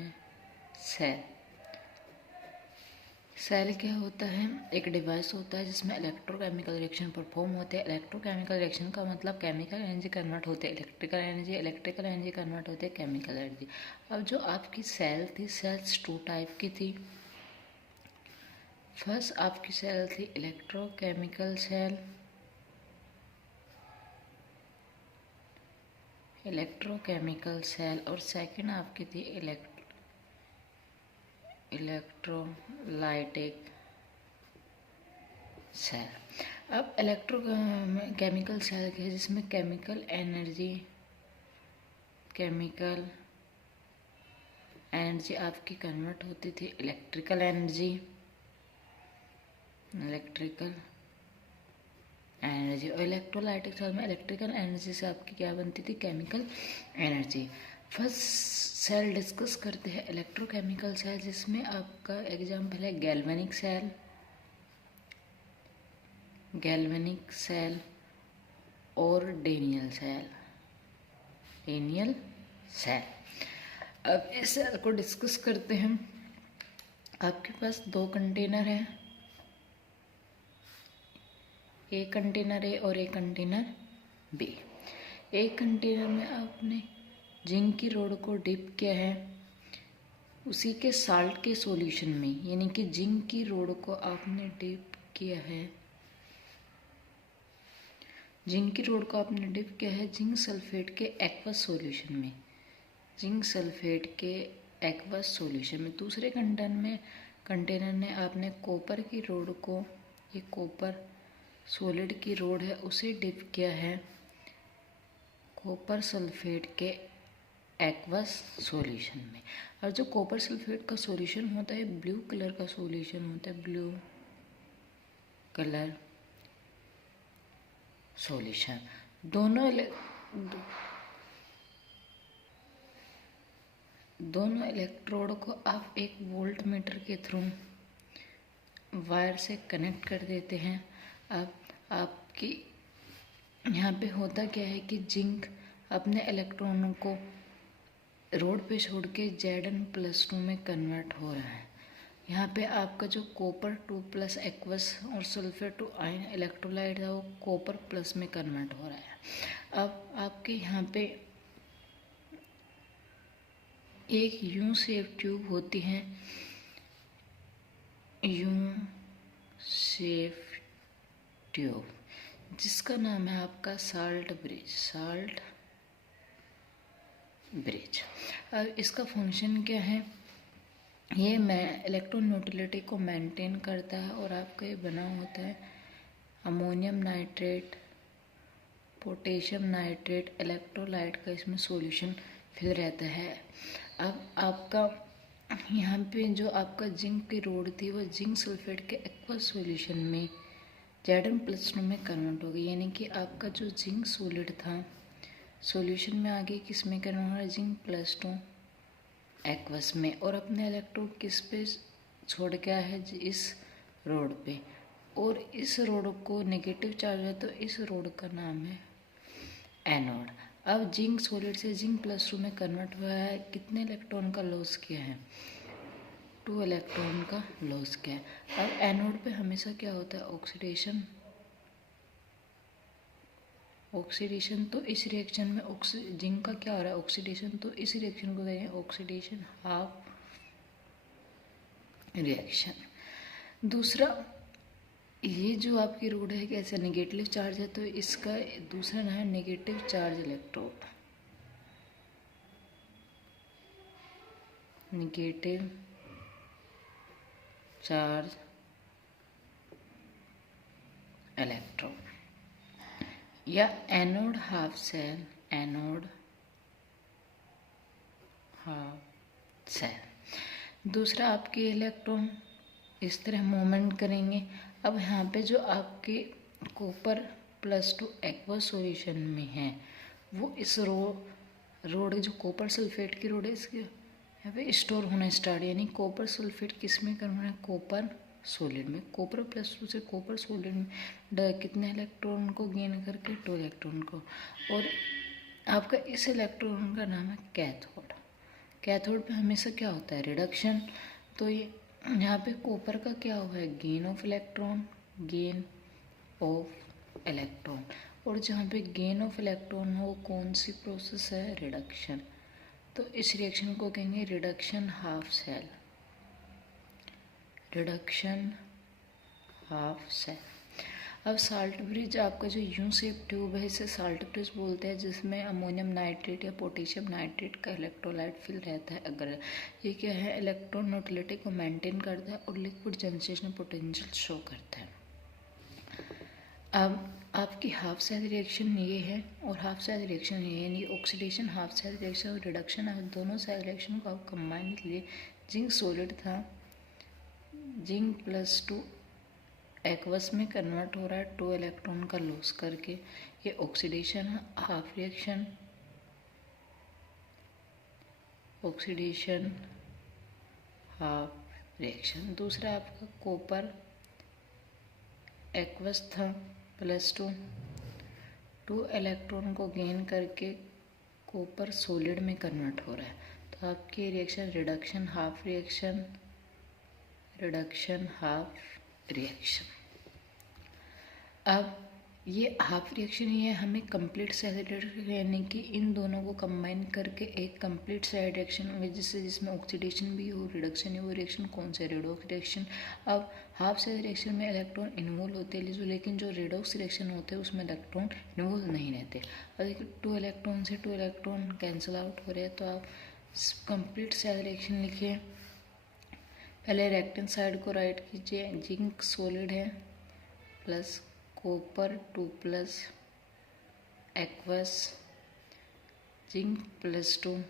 है cell. Cell क्या होता है? एक डिवाइस होता है जिसमें इलेक्ट्रोकेमिकल रिएक्शन परफॉर्म होते हैं। इलेक्ट्रोकेमिकल रिएक्शन का मतलब केमिकल एनर्जी कन्वर्ट होते हैं electrical energy, electrical energy convert होते हैं केमिकल एनर्जी। अब जो आपकी सेल थी, सेल्स 2 टाइप की थी। फर्स्ट आपकी सेल थी इलेक्ट्रोकेमिकल सेल, और सेकंड आपकी थी इलेक्ट्रोलाइटिक सेल। अब इलेक्ट्रोकेमिकल सेल के जिसमें केमिकल एनर्जी आपकी कन्वर्ट होती थी इलेक्ट्रिकल एनर्जी, और इलेक्ट्रोलाइटिक सेल में इलेक्ट्रिकल एनर्जी से आपकी क्या बनती थी? Chemical energy. First cell discuss करते हैं इलेक्ट्रोकेमिकल सेल, जिसमें आपका एग्जाम्पल है गैल्वेनिक सेल और डेनियल सेल। अब इस सेल को डिस्कस करते हैं। आपके पास 2 कंटेनर हैं, एक कंटेनर ए और एक कंटेनर बी। एक कंटेनर में आपने जिंक की रोड को डिप किया है उसी के साल्ट के सॉल्यूशन में, यानी कि जिंक की रोड को आपने डिप किया है, जिंक सल्फेट के एक्वस सॉल्यूशन में। दूसरे कंटेनर में आपने कॉपर की रोड को, ये कॉपर सॉलिड की रोड है, उसे डिप किया है कॉपर सल्फेट के एक्वस सॉल्यूशन में। और जो कॉपर सल्फेट का सॉल्यूशन होता है ब्लू कलर का सॉल्यूशन होता है, ब्लू कलर सॉल्यूशन। दोनों इलेक्ट्रोड को आप एक वोल्ट मीटर के थ्रू वायर से कनेक्ट कर देते हैं। अब आपकी यहाँ पे होता क्या है कि जिंक अपने इलेक्ट्रॉनों को रोड पे छोड़ के Zn+2 में कन्वर्ट हो रहा है। यहाँ पे आपका जो कॉपर 2+ एक्वस और सल्फर 2 आयन इलेक्ट्रोलाइट है वो कॉपर प्लस में कन्वर्ट हो रहा है। अब आपके यहाँ पे एक यू शेप ट्यूब होती है, जिसका नाम है आपका साल्ट ब्रिज। अब इसका फंक्शन क्या है? ये इलेक्ट्रॉन न्यूट्रलिटी को मेंटेन करता है और आपका ये बना होता है ammonium nitrate, potassium nitrate, electrolyte का इसमें सॉल्यूशन फिल रहता है। अब आपका यहाँ पे जो आपका जिंक की रोड थी वो जिंक सल्फेट के एक्वस सॉल्यूशन में Zn+2 में कन्वर्ट हो गई, यानी कि आपका जो जिंक सॉलिड था सॉल्यूशन में आगे किस में कन्वर्ट हो रहा है? Zn+2 एक्वस में। और अपने इलेक्ट्रोड किस पे छोड़ गया है? इस रोड पे। और इस रोड को नेगेटिव चार्ज है तो इस रोड का नाम है एनोड। अब जिंक सॉलिड से Zn+2 में कन्वर्ट हुआ है, कितने इलेक्ट्रॉन का लॉस किया है? 2 इलेक्ट्रॉन का लॉस किया है। अब एनोड पे हमेशा क्या होता है? ऑक्सीडेशन। तो इस रिएक्शन में जिंक का क्या हो रहा है? ऑक्सीडेशन। तो इस रिएक्शन को कहेंगे ऑक्सीडेशन हाफ रिएक्शन। दूसरा, ये जो आपकी रोड है कैसे नेगेटिव चार्ज है तो इसका दूसरा नाम है negative charge electrode, negative charge electrode या एनोड हाफ सेल, दूसरा आपके इलेक्ट्रॉन इस तरह मूवमेंट करेंगे। अब यहाँ पे जो आपके कॉपर+2 एक्वस सॉल्यूशन में है वो इस रोड जो कॉपर सल्फेट की रोड है इसके यहाँ पे स्टोर होना स्टार्ट, यानी कॉपर सल्फेट किस में करना है? कॉपर सॉलिड में। कॉपर+2 से कॉपर सॉलिड में कितने इलेक्ट्रॉन को गेन करके? 2 इलेक्ट्रॉन को। और आपका इस इलेक्ट्रॉन का नाम है कैथोड। कैथोड पे हमेशा क्या होता है, रिडक्शन। तो ये यहाँ पे कॉपर का क्या हुआ है, gain of electron, gain of electron. और जहाँ पे गेन ऑफ इलेक्ट्रॉन हो, कौन सी प्रोसेस है, रिडक्शन। तो इस रिएक्शन को कहेंगे reduction half cell, reduction half cell. अब साल्ट ब्रिज आपका जो यू शेप ट्यूब है, इसे साल्ट ब्रिज बोलते हैं, जिसमें अमोनियम नाइट्रेट या पोटेशियम नाइट्रेट का इलेक्ट्रोलाइट फिल रहता है। अगर ये क्या है, इलेक्ट्रॉन न्यूट्रलिटी को मेंटेन करता है और लिक्विड जनरेशन पोटेंशियल शो करता है। अब आपकी हाफ सेल रिएक्शन ये है और हाफ सेल रिएक्शन ये है, ऑक्सीडेशन हाफ सेल रिएक्शन और रिडक्शन, आप दोनों सेल रिएक्शन को आप कंबाइन के लिए, जिंक सॉलिड था, जिंक +2 एक्वस में कन्वर्ट हो रहा है 2 इलेक्ट्रॉन का लॉस करके। ये oxidation half reaction, oxidation half reaction. दूसरा आपका कॉपर एक्वस था +2 इलेक्ट्रॉन को गेन करके कॉपर सॉलिड में कन्वर्ट हो रहा है। तो आपकी reaction reduction half reaction, reduction half reaction. अब ये हाफ रिएक्शन ये हमें कंप्लीट सेल रिएक्शन, यानी कि इन दोनों को कंबाइन करके एक कंप्लीट सेल रिएक्शन में जिसमें ऑक्सीडेशन भी हो, रिडक्शन है, वो रिएक्शन कौन सा, रेडॉक्स रिएक्शन। अब हाफ सेल रिएक्शन में इलेक्ट्रॉन इन्वॉल्व होते हैं, लेकिन जो रेडॉक्स रिएक्शन होते हैं उसमें इलेक्ट्रॉन इन्वॉल्व नहीं रहते। और 2 इलेक्ट्रॉन से 2 इलेक्ट्रॉन कैंसिल आउट हो रहे हैं। तो आप कंप्लीट सेल रिएक्शन लिखिए। पहले रेक्टेन साइड को राइट कीजिए, जिंक सॉलिड है plus copper 2+ aqueous, zinc +2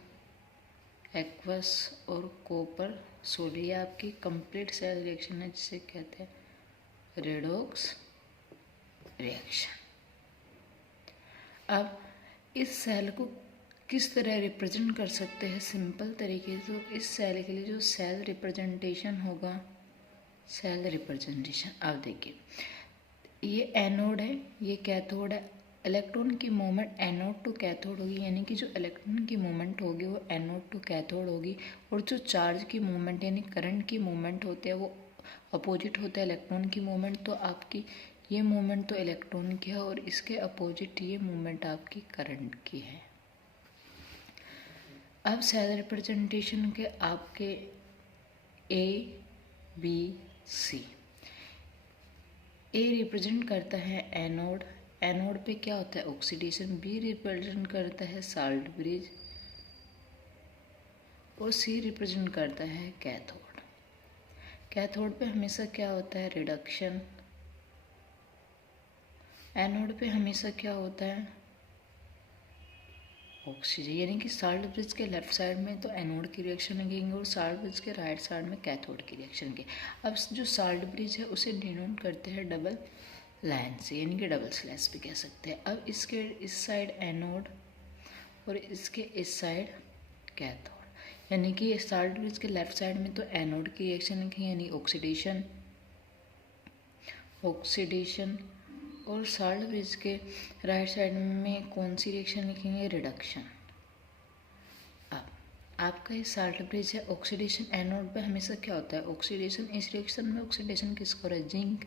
aqueous और कॉपर सॉलिड। ये आपकी कंप्लीट सेल रिएक्शन है, जिसे कहते हैं रेडॉक्स रिएक्शन। अब इस सेल को किस तरह रिप्रेजेंट कर सकते हैं, सिंपल तरीके से। तो इस सेल के लिए जो सेल रिप्रेजेंटेशन होगा, सेल रिप्रेजेंटेशन, अब देखिए ये एनोड है, ये कैथोड है। इलेक्ट्रॉन की मूवमेंट एनोड टू कैथोड होगी, यानी कि जो इलेक्ट्रॉन की मूवमेंट होगी वो एनोड टू कैथोड होगी। और जो चार्ज की मूवमेंट यानी करंट की मूवमेंट होते हैं वो अपोजिट होता है इलेक्ट्रॉन की मूवमेंट। तो आपकी ये मूवमेंट तो इलेक्ट्रॉन की है और इसके अपोजिट ये मूवमेंट आपकी करंट की है। अब सेल रिप्रेजेंटेशन के आपके ABC। ए रिप्रेजेंट करता है एनोड, एनोड पे क्या होता है, ऑक्सीडेशन। बी रिप्रेजेंट करता है साल्ट ब्रिज और सी रिप्रेजेंट करता है कैथोड। कैथोड पे हमेशा क्या होता है, रिडक्शन। एनोड पे हमेशा क्या होता है, ऑक्सीजन। यानी कि साल्ट ब्रिज के लेफ्ट साइड में तो एनोड की रिएक्शन लगेंगे और साल्ट ब्रिज के राइट साइड में कैथोड की रिएक्शन के। अब जो साल्ट ब्रिज है उसे डिनोट करते हैं डबल लाइन से, यानी कि डबल स्लैश भी कह सकते हैं। अब इसके इस साइड एनोड और इसके इस साइड कैथोड, यानी कि साल्ट ब्रिज के लेफ्ट साइड में तो एनोड की रिएक्शन लिखेंगे, यानी ऑक्सीडेशन, ऑक्सीडेशन। और साल्ट ब्रिज के राइट साइड में कौन सी रिएक्शन लिखेंगे, रिडक्शन। अब आपका ये साल्ट ब्रिज है, ऑक्सीडेशन। एनोड पे हमेशा क्या होता है, ऑक्सीडेशन। इस रिएक्शन में ऑक्सीडेशन किसको हो रहा है, जिंक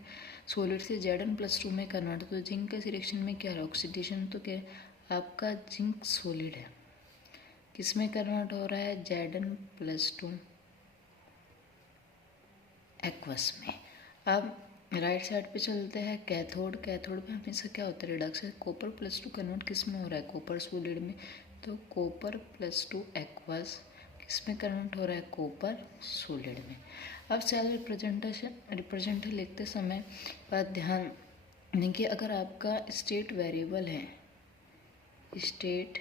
सॉलिड से Zn+2 में कन्वर्ट। तो जिंक के रिएक्शन में क्या है, ऑक्सीडेशन। तो क्या आपका जिंक सॉलिड है, किस में कन्वर्ट हो रहा है, Zn+2 एक्वस में। अब राइट साइड पे चलते हैं, कैथोड। कैथोड पे हमेशा क्या होता है, रिडक्शन। कॉपर +2 कन्वर्ट किस में हो रहा है, कॉपर सॉलिड में। तो कॉपर +2 एक्वस किस में कन्वर्ट हो रहा है, कॉपर सॉलिड में। अब सेल रिप्रेजेंटेशन लिखते समय बात ध्यान दें कि अगर आपका स्टेट वेरिएबल है, स्टेट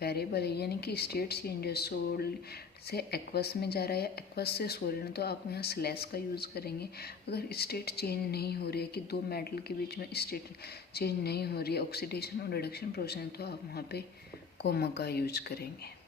वेरिएबल है यानी कि स्टेट चेंज है, सॉलिड से एक्वस में जा रहा है या एक्वस से सॉलिड, तो आप यहाँ स्लैश का यूज़ करेंगे। अगर स्टेट चेंज नहीं हो रही है कि दो मेटल के बीच में स्टेट चेंज नहीं हो रही है, ऑक्सीडेशन और रिडक्शन प्रोसेस, तो आप वहाँ पे कोमा का यूज करेंगे।